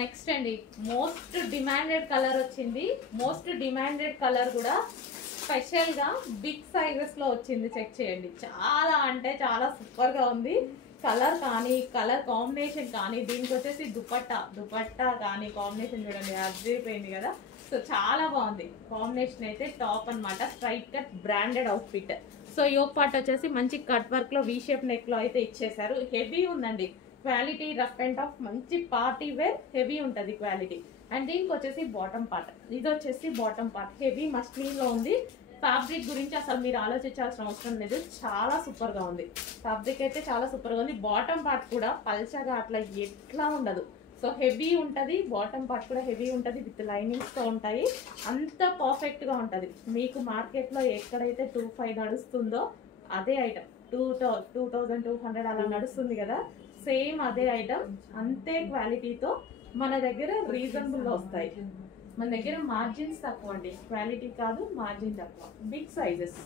Next అండి most demanded colour వచ్చింది. Most demanded colour కూడా స్పెషల్ గా బిగ్ సైజెస్ లో వచ్చింది. చెక్ చేయండి, చాలా అంటే చాలా సూపర్ గా ఉంది. కలర్ కానీ కలర్ కాంబినేషన్ కానీ, దీనికి వచ్చేసి దుపట్టా కానీ కాంబినేషన్ చూడండి, అదిరిపోయింది కదా. సో చాలా బాగుంది కాంబినేషన్ అయితే, టాప్ అన్నమాట. Straight cut branded outfit. So yoke part వచ్చేసి మంచి కట్ వర్క్ లో వీ షేప్ నెక్ లో అయితే ఇచ్చేసారు. హెవీ ఉందండి క్వాలిటీ, రఫ్ అండ్ టఫ్, మంచి పార్టీ వేర్, హెవీ ఉంటుంది క్వాలిటీ. అండ్ దీనికి వచ్చేసి బాటమ్ పార్ట్, ఇది వచ్చేసి బాటమ్ పార్ట్ హెవీ మస్లిన్ లో ఉంది. ఫ్యాబ్రిక్ గురించి అసలు మీరు ఆలోచించాల్సిన అవసరం లేదు, చాలా సూపర్ గా ఉంది. ఫ్యాబ్రిక్ అయితే చాలా సూపర్ గా ఉంది. బాటమ్ పార్ట్ కూడా పల్చగా అట్లా ఎట్లా ఉండదు. సో హెవీ ఉంటుంది, బాటమ్ పార్ట్ కూడా హెవీ ఉంటుంది, విత్ లైనింగ్స్ తో ఉంటాయి. అంత పర్ఫెక్ట్ గా ఉంటుంది. మీకు మార్కెట్ లో ఎక్కడైతే 2500 నడుస్తుందో అదే ఐటమ్ 2200 అలా నడుస్తుంది కదా, సేమ్ అదే ఐటమ్, అంతే క్వాలిటీతో మన దగ్గర రీజనబుల్ లో వస్తాయి. మన దగ్గర మార్జిన్స్ తక్కువ అండి, క్వాలిటీ కాదు మార్జిన్ తక్కువ. Big sizes